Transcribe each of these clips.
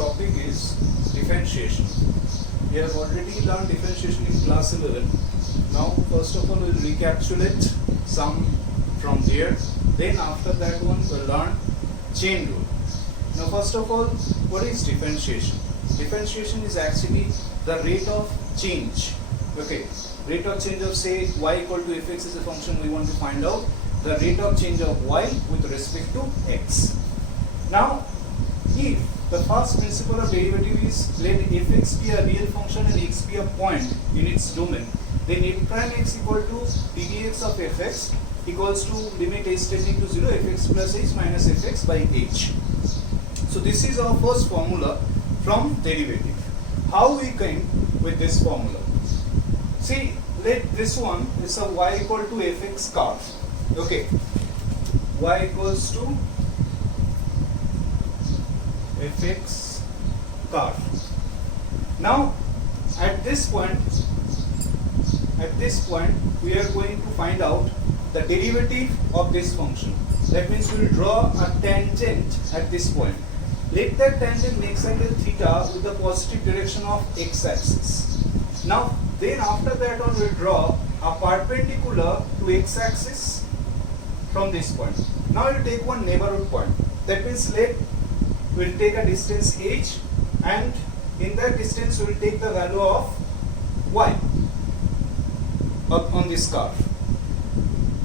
topic is differentiation. We have already learned differentiation in class 11. Now first of all we will recapitulate some from there. Then after that one we will learn chain rule. Now first of all, what is differentiation? Differentiation is actually the rate of change. Okay, rate of change of, say, y equal to fx is a function we want to find out the rate of change of y with respect to x. Now if the first principle of derivative is let fx be a real function and x be a point in its domain, then f prime x equal to ddx of fx equals to limit h tending to 0 fx plus h minus fx by h. So this is our first formula from derivative. How we came with this formula? See, let this one is a y equal to fx curve. Okay, y equals to fx curve. Now at this point we are going to find out the derivative of this function. That means we will draw a tangent at this point. Let that tangent makes angle theta with the positive direction of x-axis. Now then after that on we will draw a perpendicular to x-axis from this point. Now we will take one neighborhood point. That means we will take a distance h, and in that distance we will take the value of y up on this curve.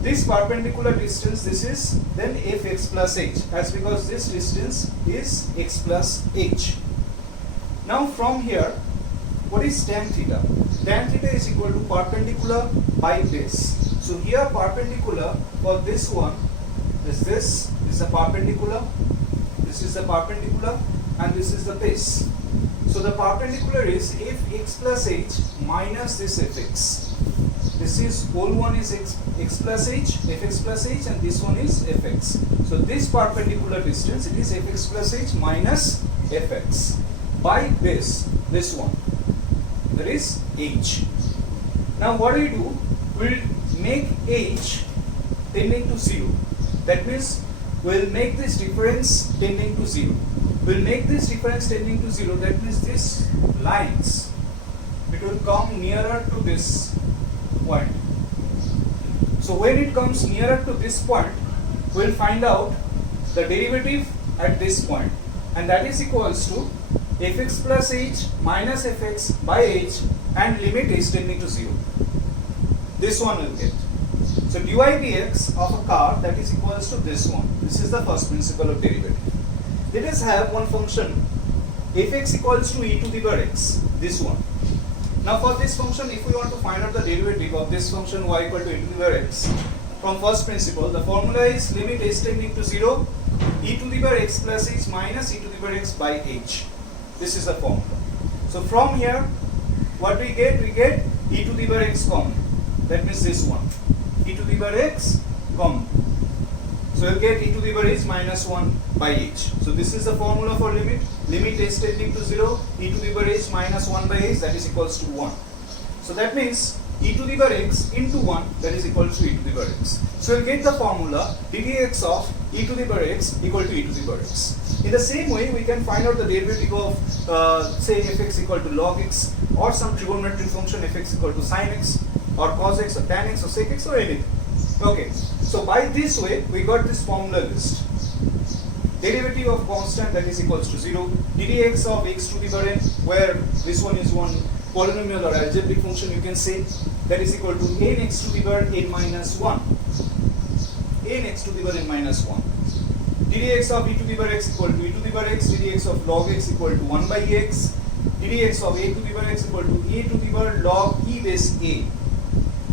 This perpendicular distance, this is then fx plus h, as because this distance is x plus h. Now from here, what is tan theta? Tan theta is equal to perpendicular by base. So here perpendicular for this one is this is the perpendicular, this is the perpendicular, and this is the base. So the perpendicular is fx plus h minus this fx. This is whole one is x plus h, fx plus h, and this one is fx. So this perpendicular distance, it is fx plus h minus fx by base, this one, that is h. Now what do? We will make h tending to 0. That means we will make this difference tending to 0. We will make this difference tending to 0. That means these lines, it will come nearer to this point. So when it comes nearer to this point, we will find out the derivative at this point, and that is equals to fx plus h minus fx by h and limit h tending to 0. This one will get. So dy dx of a curve, that is equals to this one. This is the first principle of derivative. Let us have one function fx equals to e to the power x, this one. Now for this function, if we want to find out the derivative of this function y equal to e to the power x, from first principle, the formula is limit h tending to 0 e to the power x plus h minus e to the power x by h. This is the formula. So from here, what we get? We get e to the power x common. That means this one, e to the power x common. So you'll get e to the power h minus 1 by h. So this is the formula for limit h tending to 0, e to the power h minus 1 by h, that is equals to 1. So that means e to the power x into 1, that is equal to e to the power x. So you'll get the formula ddx of e to the power x equal to e to the power x. In the same way, we can find out the derivative of say fx equal to log x, or some trigonometric function fx equal to sin x or cos x or tan x or sec x or anything. Okay, so by this way we got this formula list. Derivative of constant, that is equals to 0, ddx of x to the power n, where this one is one polynomial or algebraic function you can say, that is equal to nx to the power n minus 1, nx to the power n minus 1. ddx of e to the power x equal to e to the power x, ddx of log x equal to 1 by x, ddx of a to the power x equal to a to the power log e base a,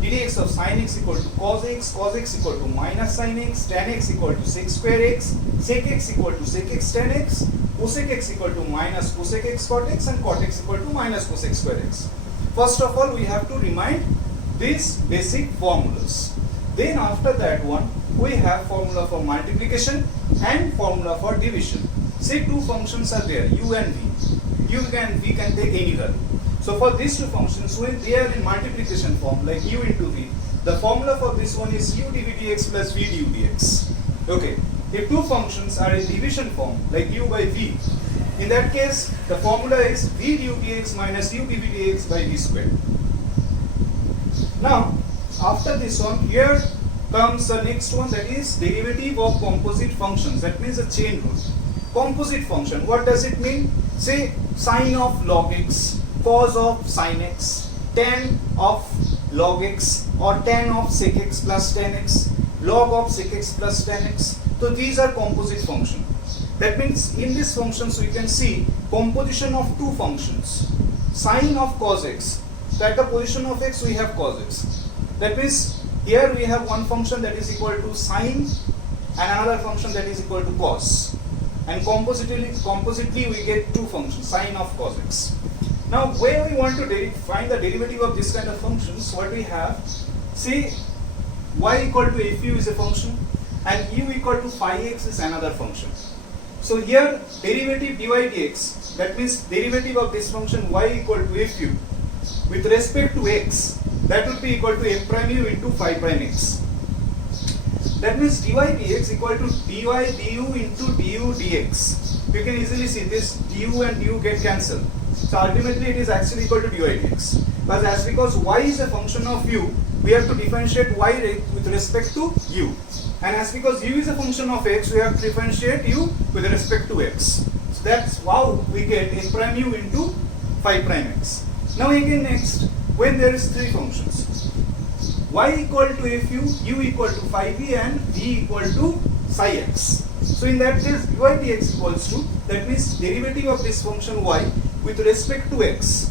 ddx of sin x equal to cos x equal to minus sin x, tan x equal to sec square x, sec x equal to sec x tan x, cosec x equal to minus cosec x cot x, and cot x equal to minus cosec square x. First of all, we have to remind these basic formulas. Then after that one, we have formula for multiplication and formula for division. Say two functions are there, u and v. We can take any value. So for these two functions, when they are in multiplication form, like u into v, the formula for this one is u dv dx plus v du dx. Okay. If two functions are in division form, like u by v, In that case, the formula is v du dx minus u dv dx by v squared. Now, after this one, here comes the next one, that is derivative of composite functions. That means a chain rule. Composite function, what does it mean? Say sine of log x, cos of sin x, tan of log x, or tan of sec x plus tan x, log of sec x plus tan x. So these are composite functions. That means in these functions we can see composition of two functions. Sine of cos x. So at the position of x we have cos x. That means here we have one function that is equal to sine and another function that is equal to cos. And compositely we get two functions, sine of cos x. Now when we want to find the derivative of this kind of functions, what we have, say y equal to fu is a function and u equal to phi x is another function. So here derivative dy dx, that means derivative of this function y equal to fu with respect to x, that would be equal to f prime u into phi prime x. That means dy dx equal to dy du into du dx. You can easily see this du and du get cancelled. So ultimately it is actually equal to dy dx. But as because y is a function of u, we have to differentiate y with respect to u. And as because u is a function of x, we have to differentiate u with respect to x. So that's how we get f prime u into phi prime x. Now again next, when there is three functions, y equal to fu, u equal to phi v and v equal to psi x. So in that case dy dx equals to, that means derivative of this function y with respect to x,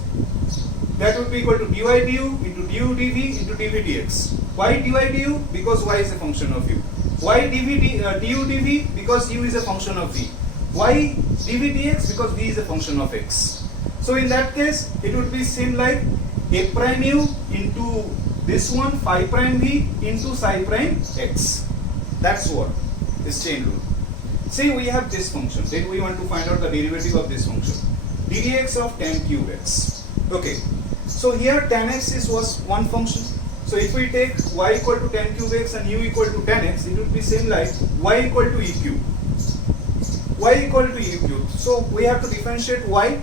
that would be equal to dy du into du dv into dv dx. Why dy du? Because y is a function of u. Why du dv? Because u is a function of v. Why dv dx? Because v is a function of x. So in that case, it would be same like f prime u into this one phi prime v into psi prime x. That's what is chain rule. Say we have this function, then we want to find out the derivative of this function. ddx of tan cube x. Okay. So here tan x was one function. So if we take y equal to tan cube x and u equal to tan x, it would be same like y equal to e cube. Y equal to e cube. So we have to differentiate y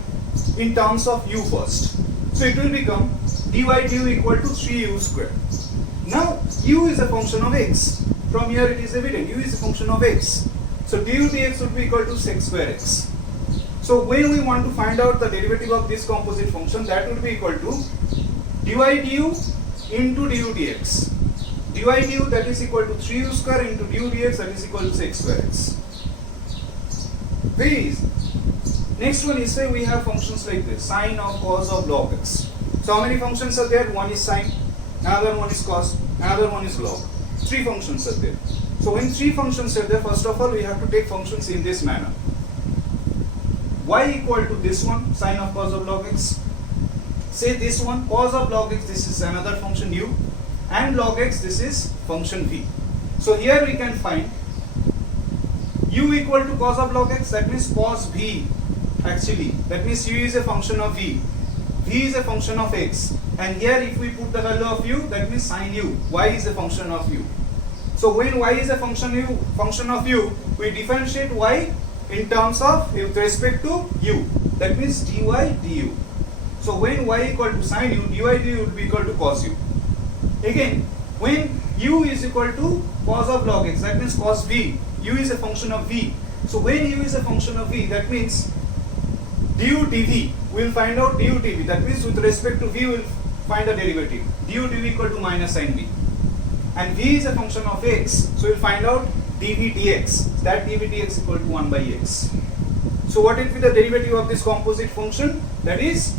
in terms of u first. So it will become dy du equal to 3u square. Now u is a function of x. From here it is evident u is a function of x. So du dx would be equal to sec square x. So when we want to find out the derivative of this composite function, that would be equal to dy du into du dx. dy du, that is equal to 3u square into du dx, that is equal to sec square x. Very easy. Next one is, say we have functions like this, sine of cos of log x. So how many functions are there? One is sine, another one is cos, another one is log. Three functions are there. So when three functions are there, first of all we have to take functions in this manner. Y equal to this one, sine of cos of log x. Say this one, cos of log x, this is another function u, and log x, this is function v. So here we can find u equal to cos of log x, that means cos v. Actually, that means u is a function of v. V is a function of x. And here if we put the value of u, that means sine u. Y is a function of u. So when y is a function of u, we differentiate y in terms of with respect to u. That means dy du. So when y equal to sine u, dy du would be equal to cos u. Again, when u is equal to cos of log x, that means cos v. U is a function of v. So when u is a function of v, that means du dv, we will find out du dv. That means with respect to v, we will find the derivative. Du dv equal to minus sine v. And v is a function of x, so we will find out dv dx. That dv dx equal to 1 by x. So what will be the derivative of this composite function? That is,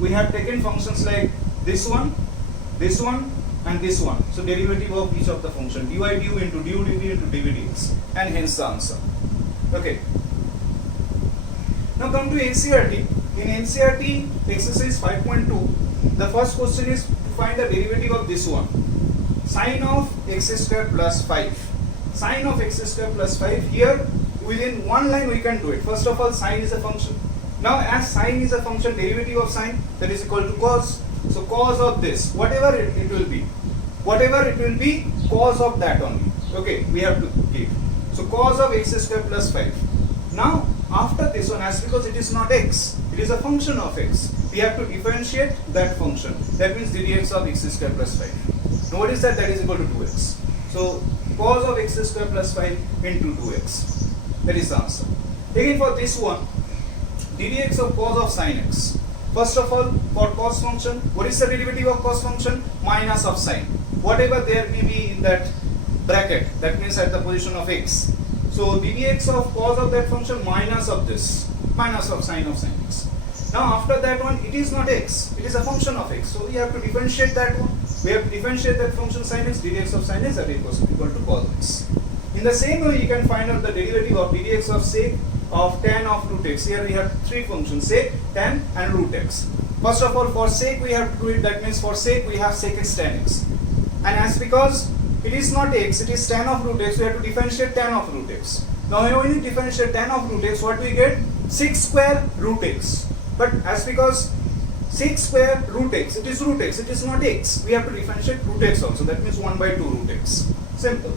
we have taken functions like this one, and this one. So derivative of each of the function, dy du into du dv into dv dx, and hence the answer. Okay. Now come to NCERT. In NCERT exercise 5.2, the first question is to find the derivative of this one, sine of x square plus 5. Sine of x square plus 5, here within one line we can do it. First of all, sine is a function. Now as sine is a function, derivative of sine, that is equal to cos. So cos of this, whatever it will be, cos of that only. Okay, we have to give. So cos of x square plus 5. Now after this one, as because it is not x, it is a function of x, we have to differentiate that function. That means ddx of x square plus 5. Now what is that? That is equal to 2x. So cos of x square plus 5 into 2x. That is the answer. Again for this one, ddx of cos of sin x. First of all, for cos function, what is the derivative of cos function? Minus of sin. Whatever there may be in that bracket, that means at the position of x. So ddx of cos of that function minus of this, minus of sin x. Now after that one, it is not x, it is a function of x. So we have to differentiate that one. We have to differentiate that function sin x, ddx of sin x, that is equal to cos x. In the same way, you can find out the derivative of ddx of sec of tan of root x. Here we have three functions, sec, tan and root x. First of all, for sec we have to do it, that means for sec we have sec x tan x. And as because it is not x, it is tan of root x, we have to differentiate tan of root x. Now when we differentiate tan of root x, what we get? 6 square root x. But as because 6 square root x, it is not x, we have to differentiate root x also, that means 1 by 2 root x. Simple.